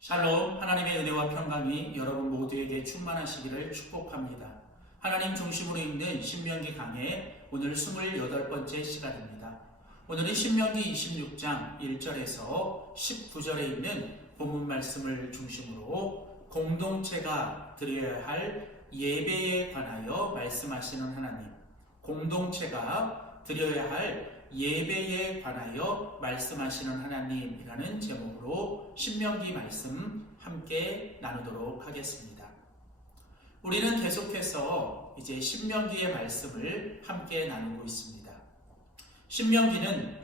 샬롬 하나님의 은혜와 평강이 여러분 모두에게 충만하시기를 축복합니다. 하나님 중심으로 읽는 신명기 강의 오늘 28번째 시간입니다. 오늘은 신명기 26장 1절에서 19절에 있는 본문 말씀을 중심으로 공동체가 드려야 할 예배에 관하여 말씀하시는 하나님, 공동체가 드려야 할 예배에 관하여 말씀하시는 하나님이라는 제목으로 신명기 말씀 함께 나누도록 하겠습니다. 우리는 계속해서 이제 신명기의 말씀을 함께 나누고 있습니다. 신명기는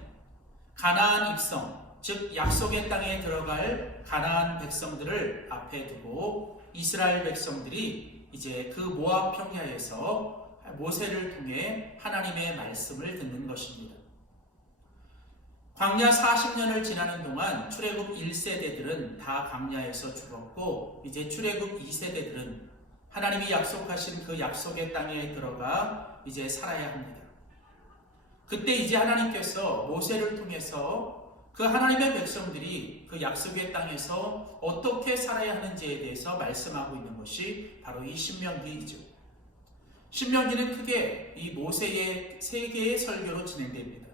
가나안 입성, 즉 약속의 땅에 들어갈 가나안 백성들을 앞에 두고 이스라엘 백성들이 이제 그 모압 평야에서 모세를 통해 하나님의 말씀을 듣는 것입니다. 광야 40년을 지나는 동안 출애굽 1세대들은 다 광야에서 죽었고 이제 출애굽 2세대들은 하나님이 약속하신 그 약속의 땅에 들어가 이제 살아야 합니다. 그때 이제 하나님께서 모세를 통해서 그 하나님의 백성들이 그 약속의 땅에서 어떻게 살아야 하는지에 대해서 말씀하고 있는 것이 바로 이 신명기이죠. 신명기는 크게 이 모세의 세 개의 설교로 진행됩니다.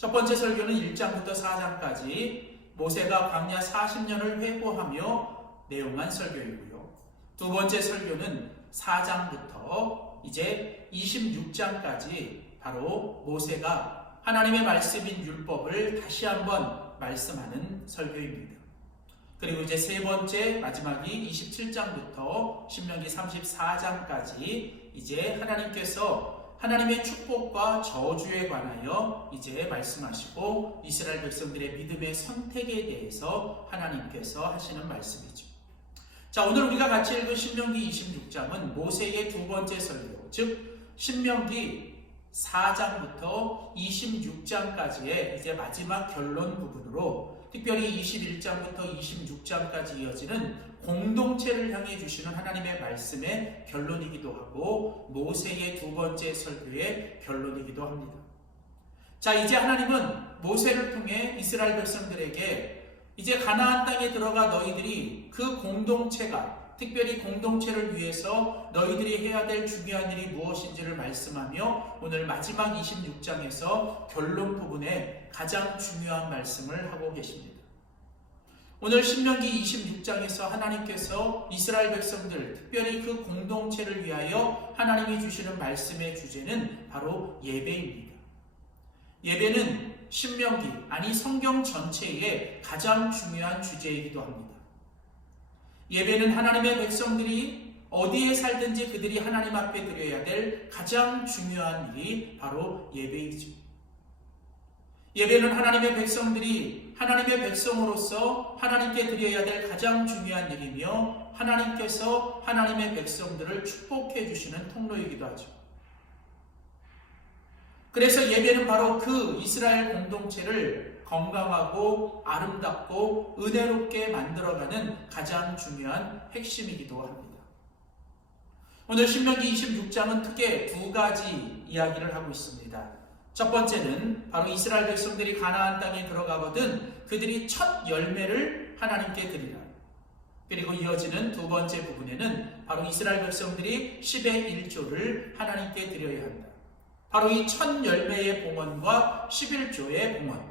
첫 번째 설교는 1장부터 4장까지 모세가 광야 40년을 회고하며 내용한 설교이고요. 두 번째 설교는 4장부터 이제 26장까지 바로 모세가 하나님의 말씀인 율법을 다시 한번 말씀하는 설교입니다. 그리고 이제 세 번째 마지막이 27장부터 신명기 34장까지 이제 하나님께서 하나님의 축복과 저주에 관하여 이제 말씀하시고 이스라엘 백성들의 믿음의 선택에 대해서 하나님께서 하시는 말씀이죠. 자, 오늘 우리가 같이 읽은 신명기 26장은 모세의 두 번째 설교, 즉 신명기 4장부터 26장까지의 이제 마지막 결론 부분으로 특별히 21장부터 26장까지 이어지는 공동체를 향해 주시는 하나님의 말씀의 결론이기도 하고 모세의 두 번째 설교의 결론이기도 합니다. 자, 이제 하나님은 모세를 통해 이스라엘 백성들에게 이제 가나안 땅에 들어가 너희들이 그 공동체가 특별히 공동체를 위해서 너희들이 해야 될 중요한 일이 무엇인지를 말씀하며 오늘 마지막 26장에서 결론 부분에 가장 중요한 말씀을 하고 계십니다. 오늘 신명기 26장에서 하나님께서 이스라엘 백성들, 특별히 그 공동체를 위하여 하나님이 주시는 말씀의 주제는 바로 예배입니다. 예배는 신명기, 아니 성경 전체의 가장 중요한 주제이기도 합니다. 예배는 하나님의 백성들이 어디에 살든지 그들이 하나님 앞에 드려야 될 가장 중요한 일이 바로 예배이죠. 예배는 하나님의 백성들이 하나님의 백성으로서 하나님께 드려야 될 가장 중요한 일이며 하나님께서 하나님의 백성들을 축복해 주시는 통로이기도 하죠. 그래서 예배는 바로 그 이스라엘 공동체를 건강하고 아름답고 은혜롭게 만들어가는 가장 중요한 핵심이기도 합니다. 오늘 신명기 26장은 크게 두 가지 이야기를 하고 있습니다. 첫 번째는 바로 이스라엘 백성들이 가나안 땅에 들어가거든 그들이 첫 열매를 하나님께 드리라. 그리고 이어지는 두 번째 부분에는 바로 이스라엘 백성들이 10의 1조를 하나님께 드려야 한다. 바로 이 첫 열매의 봉헌과 11조의 봉헌.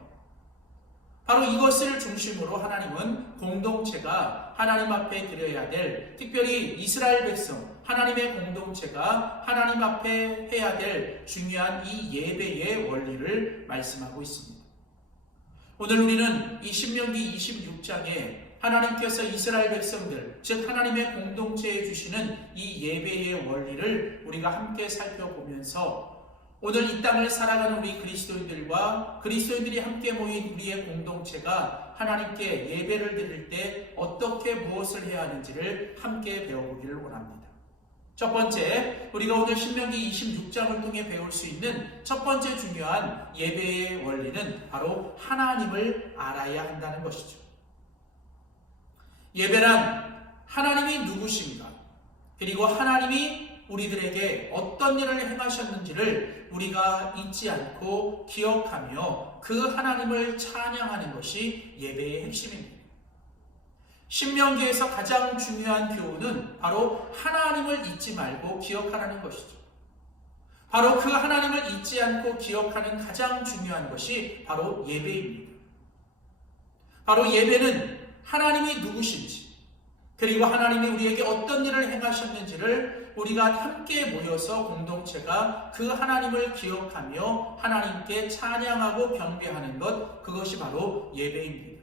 바로 이것을 중심으로 하나님은 공동체가 하나님 앞에 드려야 될, 특별히 이스라엘 백성, 하나님의 공동체가 하나님 앞에 해야 될 중요한 이 예배의 원리를 말씀하고 있습니다. 오늘 우리는 이 신명기 26장에 하나님께서 이스라엘 백성들, 즉 하나님의 공동체에 주시는 이 예배의 원리를 우리가 함께 살펴보면서 오늘 이 땅을 살아가는 우리 그리스도인들과 그리스도인들이 함께 모인 우리의 공동체가 하나님께 예배를 드릴 때 어떻게 무엇을 해야 하는지를 함께 배워보기를 원합니다. 첫 번째, 우리가 오늘 신명기 26장을 통해 배울 수 있는 첫 번째 중요한 예배의 원리는 바로 하나님을 알아야 한다는 것이죠. 예배란 하나님이 누구신가, 그리고 하나님이 우리들에게 어떤 일을 행하셨는지를 우리가 잊지 않고 기억하며 그 하나님을 찬양하는 것이 예배의 핵심입니다. 신명기에서 가장 중요한 교훈은 바로 하나님을 잊지 말고 기억하라는 것이죠. 바로 그 하나님을 잊지 않고 기억하는 가장 중요한 것이 바로 예배입니다. 바로 예배는 하나님이 누구신지, 그리고 하나님이 우리에게 어떤 일을 행하셨는지를 우리가 함께 모여서 공동체가 그 하나님을 기억하며 하나님께 찬양하고 경배하는 것, 그것이 바로 예배입니다.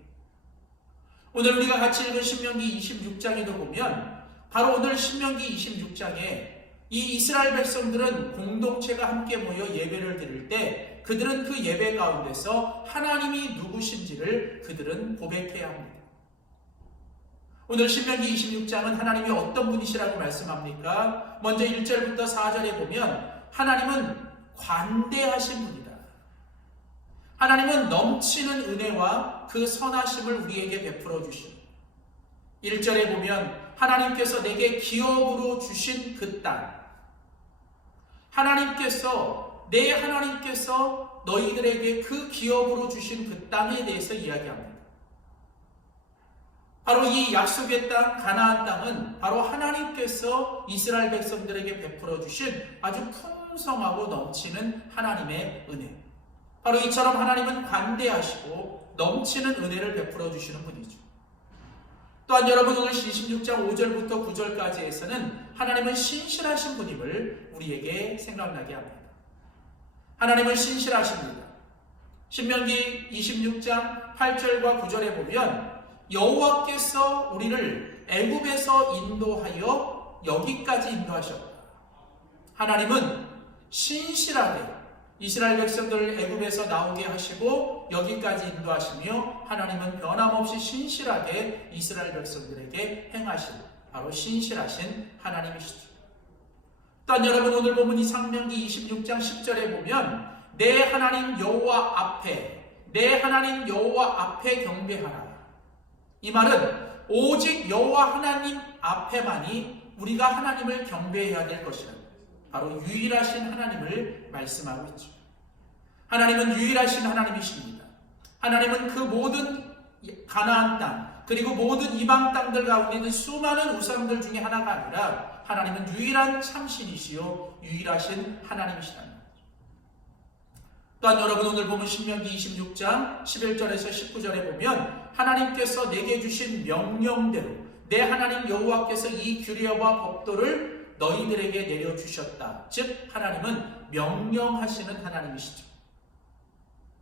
오늘 우리가 같이 읽은 신명기 26장에도 보면 바로 오늘 신명기 26장에 이 이스라엘 백성들은 공동체가 함께 모여 예배를 드릴 때 그들은 그 예배 가운데서 하나님이 누구신지를 그들은 고백해야 합니다. 오늘 신명기 26장은 하나님이 어떤 분이시라고 말씀합니까? 먼저 1절부터 4절에 보면 하나님은 관대하신 분이다. 하나님은 넘치는 은혜와 그 선하심을 우리에게 베풀어 주십니다. 1절에 보면 하나님께서 내게 기업으로 주신 그 땅. 하나님께서 내 하나님께서 너희들에게 그 기업으로 주신 그 땅에 대해서 이야기합니다. 바로 이 약속의 땅 가나안 땅은 바로 하나님께서 이스라엘 백성들에게 베풀어 주신 아주 풍성하고 넘치는 하나님의 은혜. 바로 이처럼 하나님은 관대하시고 넘치는 은혜를 베풀어 주시는 분이죠. 또한 여러분 오늘 26장 5절부터 9절까지에서는 하나님은 신실하신 분임을 우리에게 생각나게 합니다. 하나님은 신실하십니다. 신명기 26장 8절과 9절에 보면 여호와께서 우리를 애굽에서 인도하여 여기까지 인도하셨다. 하나님은 신실하게 이스라엘 백성들을 애굽에서 나오게 하시고 여기까지 인도하시며 하나님은 변함없이 신실하게 이스라엘 백성들에게 행하신 바로 신실하신 하나님이시죠. 또한 여러분 오늘 보면 이 상명기 26장 10절에 보면 내 하나님 여호와 앞에 내 하나님 여호와 앞에 경배하라. 이 말은 오직 여호와 하나님 앞에만이 우리가 하나님을 경배해야 될 것이라. 바로 유일하신 하나님을 말씀하고 있죠. 하나님은 유일하신 하나님이십니다. 하나님은 그 모든 가나안 땅 그리고 모든 이방 땅들 가운데 있는 수많은 우상들 중에 하나가 아니라 하나님은 유일한 참신이시요 유일하신 하나님이시다. 또한 여러분 오늘 보면 신명기 26장 11절에서 19절에 보면 하나님께서 내게 주신 명령대로 내 하나님 여호와께서 이 규례와 법도를 너희들에게 내려주셨다. 즉, 하나님은 명령하시는 하나님이시죠.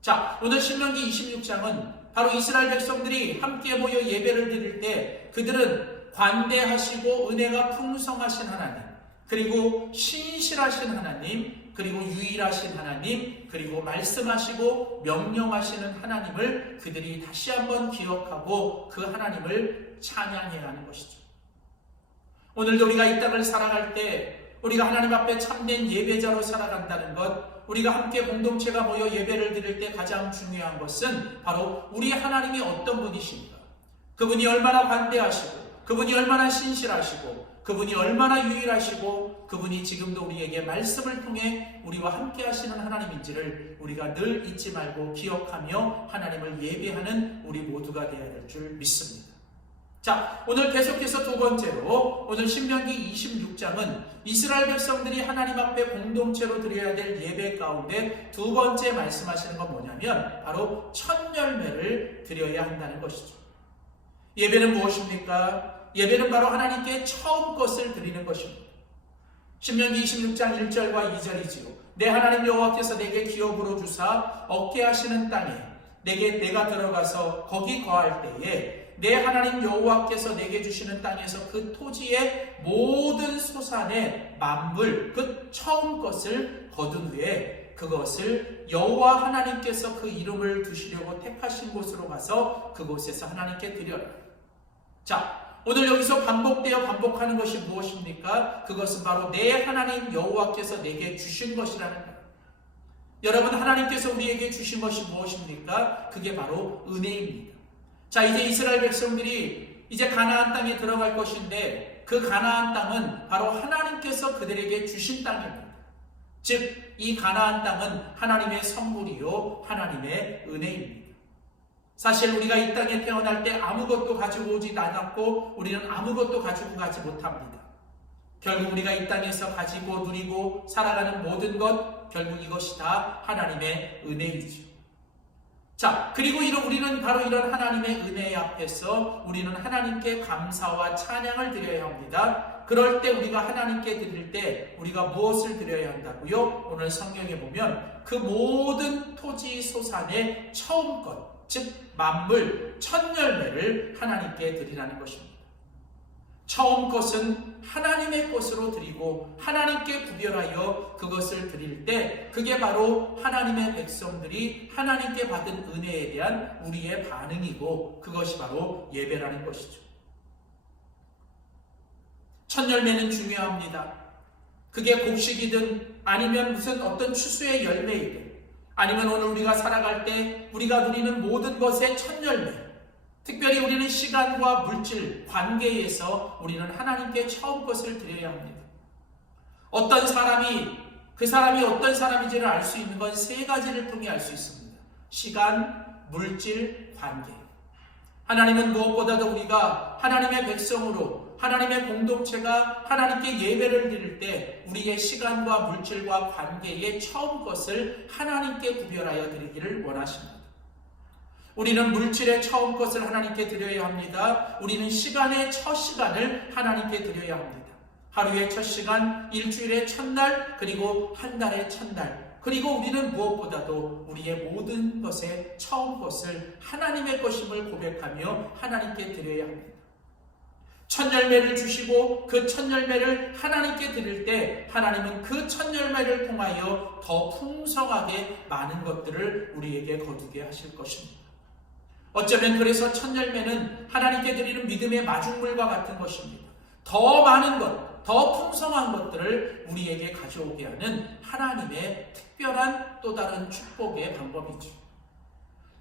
자, 오늘 신명기 26장은 바로 이스라엘 백성들이 함께 모여 예배를 드릴 때 그들은 관대하시고 은혜가 풍성하신 하나님, 그리고 신실하신 하나님, 그리고 유일하신 하나님, 그리고 말씀하시고 명령하시는 하나님을 그들이 다시 한번 기억하고 그 하나님을 찬양해야 하는 것이죠. 오늘도 우리가 이 땅을 살아갈 때 우리가 하나님 앞에 참된 예배자로 살아간다는 것, 우리가 함께 공동체가 모여 예배를 드릴 때 가장 중요한 것은 바로 우리 하나님이 어떤 분이신가? 그분이 얼마나 관대하시고, 그분이 얼마나 신실하시고, 그분이 얼마나 유일하시고, 그분이 지금도 우리에게 말씀을 통해 우리와 함께 하시는 하나님인지를 우리가 늘 잊지 말고 기억하며 하나님을 예배하는 우리 모두가 되어야 될 줄 믿습니다. 자, 오늘 계속해서 두 번째로 오늘 신명기 26장은 이스라엘 백성들이 하나님 앞에 공동체로 드려야 될 예배 가운데 두 번째 말씀하시는 건 뭐냐면 바로 첫 열매를 드려야 한다는 것이죠. 예배는 무엇입니까? 예배는 바로 하나님께 처음 것을 드리는 것입니다. 신명기 26장 1절과 2절이지요. 내 하나님 여호와께서 내게 기업으로 주사 얻게 하시는 땅에 내게 내가 들어가서 거기 거할 때에 내 하나님 여호와께서 내게 주시는 땅에서 그 토지의 모든 소산의 만물 그 처음 것을 거둔 후에 그것을 여호와 하나님께서 그 이름을 두시려고 택하신 곳으로 가서 그곳에서 하나님께 드려라. 자, 오늘 여기서 반복되어 반복하는 것이 무엇입니까? 그것은 바로 내 하나님 여호와께서 내게 주신 것이라는 것. 여러분 하나님께서 우리에게 주신 것이 무엇입니까? 그게 바로 은혜입니다. 자, 이제 이스라엘 백성들이 이제 가나안 땅에 들어갈 것인데 그 가나안 땅은 바로 하나님께서 그들에게 주신 땅입니다. 즉, 이 가나안 땅은 하나님의 선물이요, 하나님의 은혜입니다. 사실 우리가 이 땅에 태어날 때 아무것도 가지고 오지 않았고 우리는 아무것도 가지고 가지 못합니다. 결국 우리가 이 땅에서 가지고 누리고 살아가는 모든 것 결국 이것이 다 하나님의 은혜이죠. 자, 그리고 이런 우리는 바로 이런 하나님의 은혜 앞에서 우리는 하나님께 감사와 찬양을 드려야 합니다. 그럴 때 우리가 하나님께 드릴 때 우리가 무엇을 드려야 한다고요? 오늘 성경에 보면 그 모든 토지 소산의 처음 것, 즉 만물 첫 열매를 하나님께 드리라는 것입니다. 처음 것은 하나님의 것으로 드리고 하나님께 구별하여 그것을 드릴 때 그게 바로 하나님의 백성들이 하나님께 받은 은혜에 대한 우리의 반응이고 그것이 바로 예배라는 것이죠. 첫 열매는 중요합니다. 그게 곡식이든 아니면 무슨 어떤 추수의 열매이든 아니면 오늘 우리가 살아갈 때 우리가 누리는 모든 것의 첫 열매 특별히 우리는 시간과 물질, 관계에서 우리는 하나님께 처음 것을 드려야 합니다. 어떤 사람이 그 사람이 어떤 사람인지를 알 수 있는 건 세 가지를 통해 알 수 있습니다. 시간, 물질, 관계. 하나님은 무엇보다도 우리가 하나님의 백성으로 하나님의 공동체가 하나님께 예배를 드릴 때 우리의 시간과 물질과 관계의 처음 것을 하나님께 구별하여 드리기를 원하십니다. 우리는 물질의 처음 것을 하나님께 드려야 합니다. 우리는 시간의 첫 시간을 하나님께 드려야 합니다. 하루의 첫 시간, 일주일의 첫날, 그리고 한 달의 첫날. 그리고 우리는 무엇보다도 우리의 모든 것의 처음 것을 하나님의 것임을 고백하며 하나님께 드려야 합니다. 첫 열매를 주시고 그 첫 열매를 하나님께 드릴 때 하나님은 그 첫 열매를 통하여 더 풍성하게 많은 것들을 우리에게 거두게 하실 것입니다. 어쩌면 그래서 첫 열매는 하나님께 드리는 믿음의 마중물과 같은 것입니다. 더 많은 것, 더 풍성한 것들을 우리에게 가져오게 하는 하나님의 특별한 또 다른 축복의 방법이죠.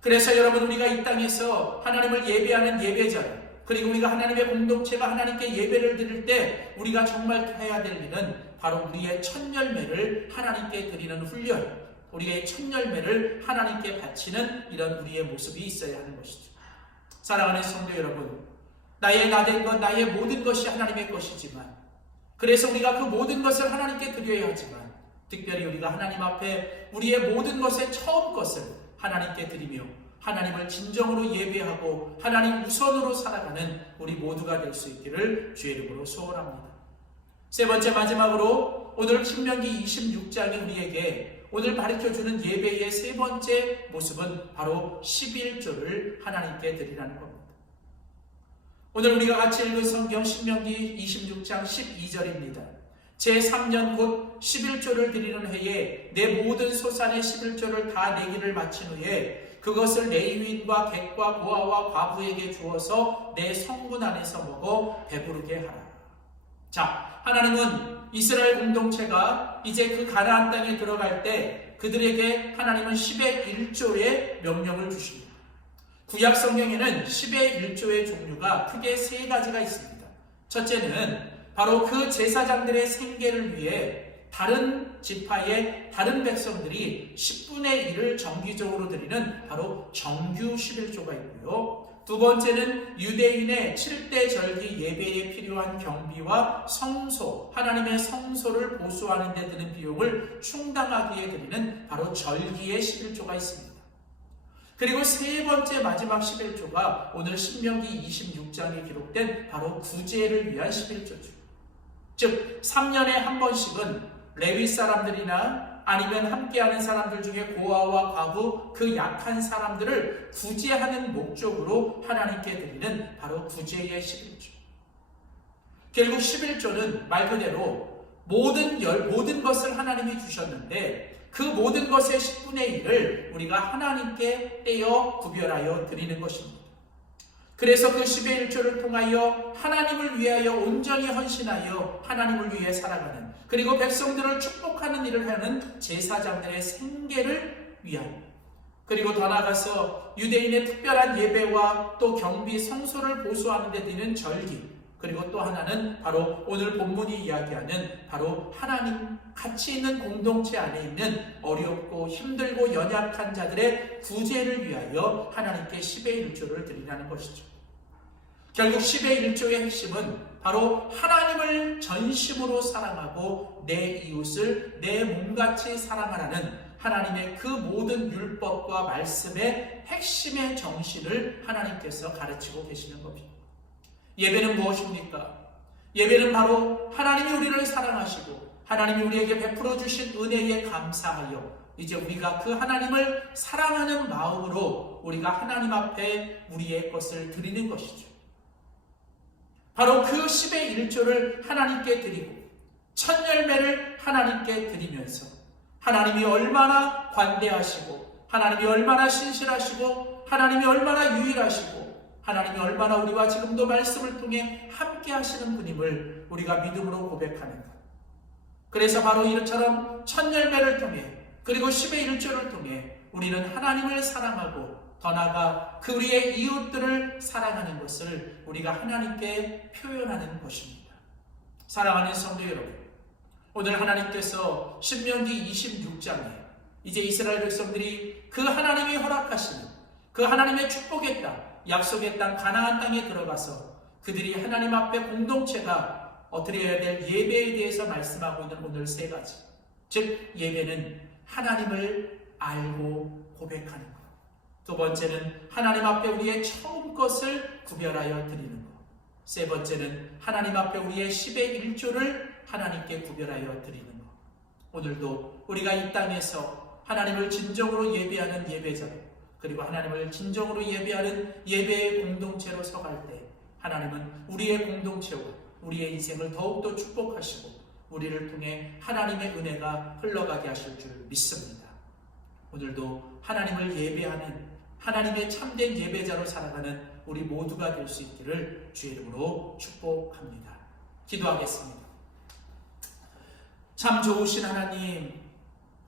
그래서 여러분 우리가 이 땅에서 하나님을 예배하는 예배자 그리고 우리가 하나님의 공동체가 하나님께 예배를 드릴 때 우리가 정말 해야 될 일은 바로 우리의 첫 열매를 하나님께 드리는 훈련, 우리의 첫 열매를 하나님께 바치는 이런 우리의 모습이 있어야 하는 것이죠. 사랑하는 성도 여러분, 나의 나된 것, 나의 모든 것이 하나님의 것이지만, 그래서 우리가 그 모든 것을 하나님께 드려야 하지만, 특별히 우리가 하나님 앞에 우리의 모든 것의 처음 것을 하나님께 드리며 하나님을 진정으로 예배하고 하나님 우선으로 살아가는 우리 모두가 될 수 있기를 주의 이름으로 소원합니다. 세 번째 마지막으로 오늘 신명기 26장이 우리에게 오늘 가르쳐 주는 예배의 세 번째 모습은 바로 11조를 하나님께 드리라는 겁니다. 오늘 우리가 같이 읽은 성경 신명기 26장 12절입니다. 제3년 곧 11조를 드리는 해에 내 모든 소산의 11조를 다 내기를 마친 후에 그것을 레위인과 객과 고아와 과부에게 주어서 내 성문 안에서 먹어 배부르게 하라. 자, 하나님은 이스라엘 공동체가 이제 그 가나안 땅에 들어갈 때 그들에게 하나님은 10의 1조의 명령을 주십니다. 구약 성경에는 10의 1조의 종류가 크게 세 가지가 있습니다. 첫째는 바로 그 제사장들의 생계를 위해 다른 지파의 다른 백성들이 10분의 1을 정기적으로 드리는 바로 정규 11조가 있고요. 두 번째는 유대인의 7대 절기 예배에 필요한 경비와 성소, 하나님의 성소를 보수하는 데 드는 비용을 충당하기에 드리는 바로 절기의 11조가 있습니다. 그리고 세 번째 마지막 11조가 오늘 신명기 26장에 기록된 바로 구제를 위한 11조죠. 즉 3년에 한 번씩은 레위 사람들이나 아니면 함께하는 사람들 중에 고아와 과부 그 약한 사람들을 구제하는 목적으로 하나님께 드리는 바로 구제의 11조. 결국 11조는 말 그대로 모든 열 모든 것을 하나님이 주셨는데 그 모든 것의 10분의 1을 우리가 하나님께 떼어 구별하여 드리는 것입니다. 그래서 그 10의 1조를 통하여 하나님을 위하여 온전히 헌신하여 하나님을 위해 살아가는 그리고 백성들을 축복하는 일을 하는 제사장들의 생계를 위한 그리고 더 나아가서 유대인의 특별한 예배와 또 경비 성소를 보수하는 데 드는 절기 그리고 또 하나는 바로 오늘 본문이 이야기하는 바로 하나님 같이 있는 공동체 안에 있는 어렵고 힘들고 연약한 자들의 구제를 위하여 하나님께 10의 1조를 드리라는 것이죠. 결국 10의 1조의 핵심은 바로 하나님을 전심으로 사랑하고 내 이웃을 내 몸같이 사랑하라는 하나님의 그 모든 율법과 말씀의 핵심의 정신을 하나님께서 가르치고 계시는 겁니다. 예배는 무엇입니까? 예배는 바로 하나님이 우리를 사랑하시고 하나님이 우리에게 베풀어 주신 은혜에 감사하여 이제 우리가 그 하나님을 사랑하는 마음으로 우리가 하나님 앞에 우리의 것을 드리는 것이죠. 바로 그 10의 1조를 하나님께 드리고 첫 열매를 하나님께 드리면서 하나님이 얼마나 관대하시고 하나님이 얼마나 신실하시고 하나님이 얼마나 유일하시고 하나님이 얼마나 우리와 지금도 말씀을 통해 함께 하시는 분임을 우리가 믿음으로 고백하는 것. 그래서 바로 이처럼 첫 열매를 통해 그리고 10의 1조를 통해 우리는 하나님을 사랑하고 더 나아가 그 우리의 이웃들을 사랑하는 것을 우리가 하나님께 표현하는 것입니다. 사랑하는 성도 여러분, 오늘 하나님께서 신명기 26장에 이제 이스라엘 백성들이 그 하나님이 허락하시는 그 하나님의 축복의 땅, 약속의 땅 가나안 땅에 들어가서 그들이 하나님 앞에 공동체가 어떻게 해야 될 예배에 대해서 말씀하고 있는 오늘 세 가지. 즉 예배는 하나님을 알고 고백하는 것. 두 번째는 하나님 앞에 우리의 처음 것을 구별하여 드리는 것. 세 번째는 하나님 앞에 우리의 10의 1조를 하나님께 구별하여 드리는 것. 오늘도 우리가 이 땅에서 하나님을 진정으로 예배하는 예배자로 그리고 하나님을 진정으로 예배하는 예배의 공동체로 서갈 때 하나님은 우리의 공동체와 우리의 인생을 더욱더 축복하시고 우리를 통해 하나님의 은혜가 흘러가게 하실 줄 믿습니다. 오늘도 하나님을 예배하는 하나님의 참된 예배자로 살아가는 우리 모두가 될 수 있기를 주의 이름으로 축복합니다. 기도하겠습니다. 참 좋으신 하나님,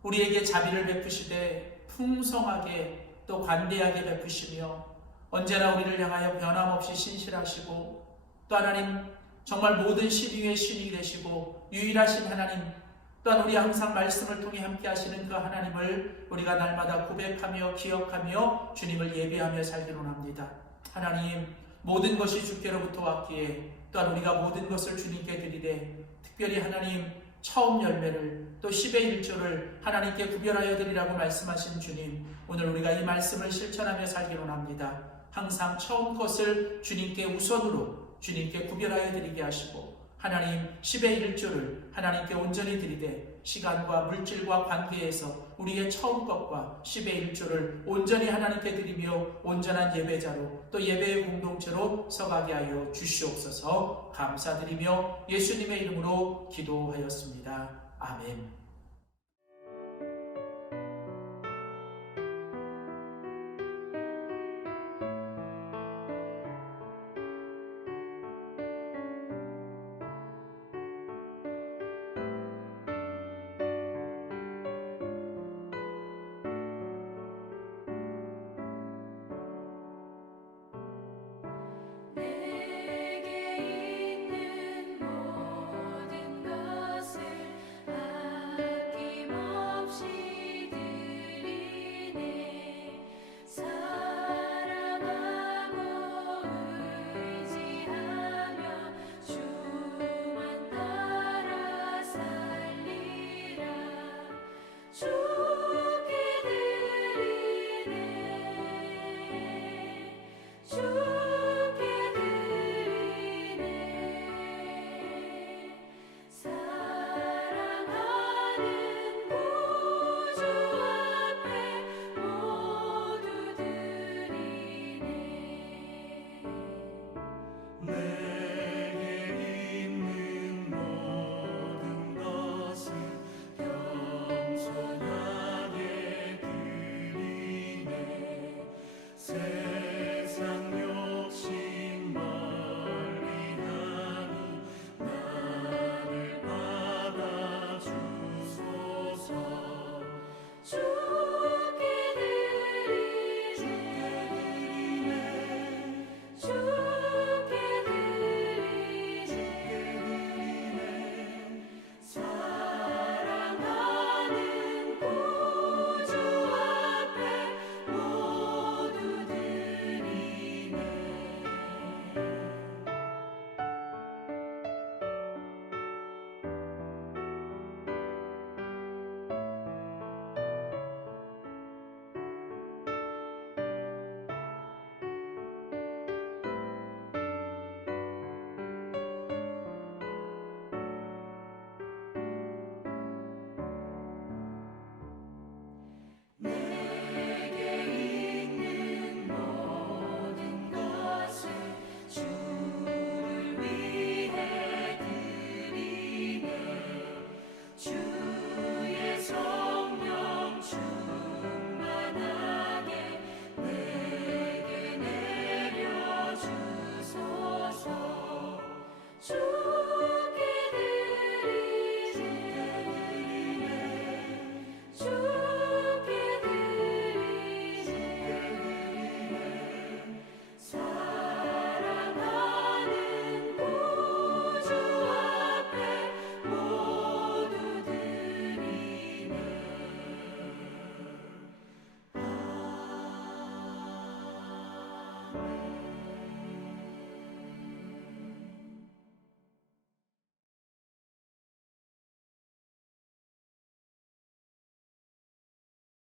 우리에게 자비를 베푸시되 풍성하게 또 관대하게 베푸시며 언제나 우리를 향하여 변함없이 신실하시고 또 하나님 정말 모든 신위의 신이 되시고 유일하신 하나님 또한 우리 항상 말씀을 통해 함께 하시는 그 하나님을 우리가 날마다 고백하며 기억하며 주님을 예배하며 살기로 합니다. 하나님 모든 것이 주께로부터 왔기에 또한 우리가 모든 것을 주님께 드리되 특별히 하나님 처음 열매를 또 10의 1조를 하나님께 구별하여 드리라고 말씀하신 주님 오늘 우리가 이 말씀을 실천하며 살기로 합니다. 항상 처음 것을 주님께 우선으로 주님께 구별하여 드리게 하시고 하나님 10의 1조를 하나님께 온전히 드리되 시간과 물질과 관계에서 우리의 처음 것과 10의 1조를 온전히 하나님께 드리며 온전한 예배자로 또 예배의 공동체로 서가게 하여 주시옵소서 감사드리며 예수님의 이름으로 기도하였습니다. 아멘.